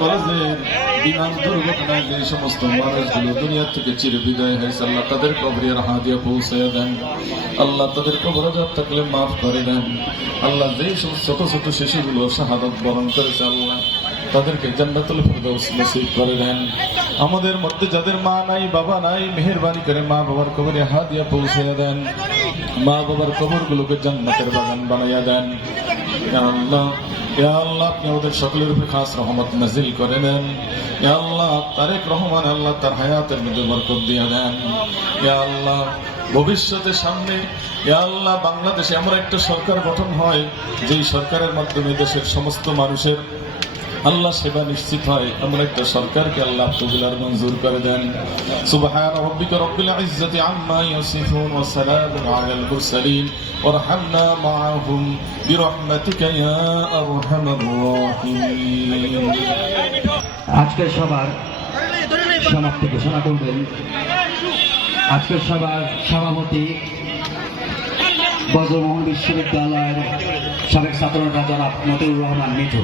কলেজের দুর্ঘটনায় যে সমস্ত মানুষগুলো থেকে চির বিদায় হয়েছে, আল্লাহ তাদের পৌঁছে দেন। আল্লাহ তাদের কবর থাকলে মাফ করে দেন। আল্লাহ যে ছোট ছোট শিশুগুলো শাহাদত বরণ করেছে, আল্লাহ তাদেরকে জান্নাতুল নসিব করে দেন। আমাদের মধ্যে যাদের মা নাই, বাবা নাই, মেহেরবানি করে মা বাবার কবরে হাদিয়া পৌঁছে দেন। মা বাবার কবরগুলোকে জান্নাতের বাগান বানাইয়া দেন। আল্লাহ আপনি আমাদের সকলের খাস রহমত করে আল্লাহ, তারেক রহমান আল্লাহ তার হায়াতের আল্লাহ, ভবিষ্যতে সামনে আল্লাহ, বাংলাদেশে এমন একটা সরকার গঠন হয়, যেই সরকারের মাধ্যমে দেশের সমস্ত মানুষের আল্লাহ সেবা নিশ্চিত হয়। এমন একটা সরকারকে আল্লাহ কবুলার মঞ্জুর করে দেন। আজকের সবার সমাপ্তি ঘোষণা করবেন। আজকের সভার সভাপতি বজ্রমোহন বিশ্ববিদ্যালয়ের সাবেক ছাত্ররা জনাব মতিউর রহমান মিঠু।